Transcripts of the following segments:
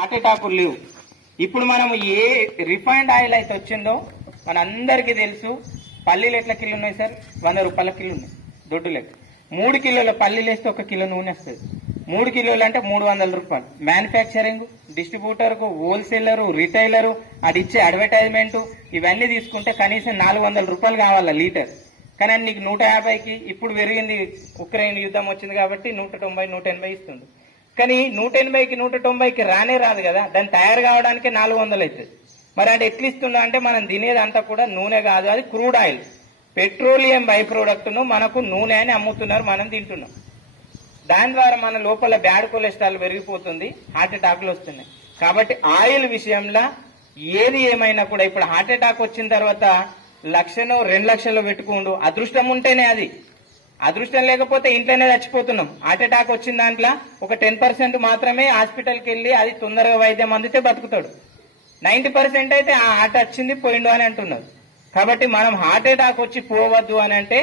Heart అటాకులు లేవు. ఇప్పుడు మనం ఏ రిఫైన్డ్ ఆయిల్ అయితే వచ్చిందో మనందరికీ తెలుసు. పల్లీలు ఎట్లా కిలో ఉన్నాయి సార్? 100 రూపాయల కిలో ఉన్నాయి దొడ్డు లెక్క. 3 కిలోల పల్లీలు వేస్తే 1 కిలో నూనె వస్తుంది. 3 కిలోలు అంటే 300 రూపాయలు. మ్యానుఫ్యాక్చరింగ్, డిస్ట్రిబ్యూటర్కు, హోల్సేలరు, రిటైలరు, అది ఇచ్చే అడ్వర్టైజ్మెంట్ ఇవన్నీ తీసుకుంటే కనీసం 400 రూపాయలు కావాలా లీటర్. కానీ నీకు 150కి ఇప్పుడు పెరిగింది. ఉక్రెయిన్ యుద్ధం వచ్చింది కాబట్టి 190, 180 ఇస్తుంది. కానీ 180కి 190కి రానే రాదు కదా. దాన్ని తయారు కావడానికి 400 అవుతుంది. మరి అంటే ఎట్లా ఇస్తుందో అంటే మనం తినేది అంతా కూడా నూనె కాదు, అది క్రూడ్ ఆయిల్, పెట్రోలియం బై ప్రోడక్ట్ను మనకు నూనె అని అమ్ముతున్నారు, మనం తింటున్నాం. దాని ద్వారా మన లోపల బ్యాడ్ కొలెస్ట్రాల్ పెరిగిపోతుంది, హార్ట్ అటాక్లు వస్తున్నాయి. కాబట్టి ఆయిల్ విషయంలో ఏది ఏమైనా కూడా ఇప్పుడు హార్ట్ అటాక్ వచ్చిన తర్వాత 1,00,000 2 లక్షలు పెట్టుకుండు. అదృష్టం ఉంటేనే అది. అదృష్టం లేకపోతే ఇంట్లోనే చచ్చిపోతున్నాం. హార్ట్ అటాక్ వచ్చిన దాంట్లో ఒక 10% మాత్రమే హాస్పిటల్కి వెళ్ళి అది తొందరగా వైద్యం అందితే బతుకుతాడు. 90% అయితే ఆ హార్ట్ వచ్చింది పోయిండు అని అంటున్నారు. కాబట్టి మనం హార్ట్ అటాక్ వచ్చి పోవద్దు అని అంటే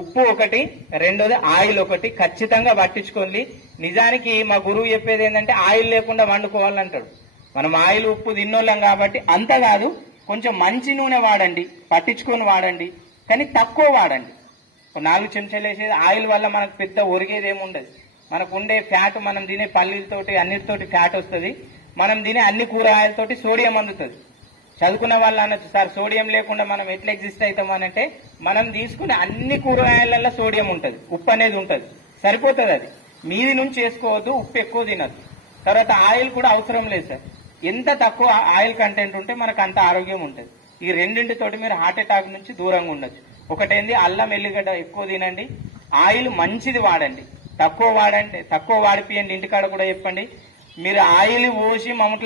ఉప్పు ఒకటి, రెండోది ఆయిల్ ఒకటి ఖచ్చితంగా పట్టించుకోండి. నిజానికి మా గురువు చెప్పేది ఏంటంటే ఆయిల్ లేకుండా వండుకోవాలంటాడు. మనం ఆయిల్ ఉప్పు తిన్నోళ్ళం కాబట్టి అంత కాదు, కొంచెం మంచి నూనె వాడండి, పట్టించుకొని వాడండి, కానీ తక్కువ వాడండి. 4 చెంచాలు వేసేది ఆయిల్ వల్ల మనకు పెద్ద ఒరిగేది ఏముండదు. మనకు ఉండే ఫ్యాట్, మనం తినే పల్లీలతోటి అన్నిటితోటి ఫ్యాట్ వస్తుంది. మనం తినే అన్ని కూరగాయలతోటి సోడియం అందుతుంది. చదువుకున్న వాళ్ళు అనొచ్చు, సార్ సోడియం లేకుండా మనం ఎట్లా ఎగ్జిస్ట్ అవుతామనంటే మనం తీసుకునే అన్ని కూరగాయలలో సోడియం ఉంటుంది, ఉప్పు అనేది ఉంటుంది, సరిపోతుంది. అది మీది నుంచి చేసుకోవద్దు, ఉప్పు ఎక్కువ తినద్దు. తర్వాత ఆయిల్ కూడా అవసరం లేదు సార్. ఎంత తక్కువ ఆయిల్ కంటెంట్ ఉంటే మనకు అంత ఆరోగ్యం ఉంటుంది. ఈ రెండింటితోటి మీరు హార్ట్ అటాక్ నుంచి దూరంగా ఉండొచ్చు. ఒకటేంది అల్లం ఎల్లిగడ్డ ఎక్కువ తినండి, ఆయిల్ మంచిది వాడండి, తక్కువ వాడిపియండి. ఇంటికాడ కూడా చెప్పండి. మీరు ఆయిల్ పోసి మమ్మల్ని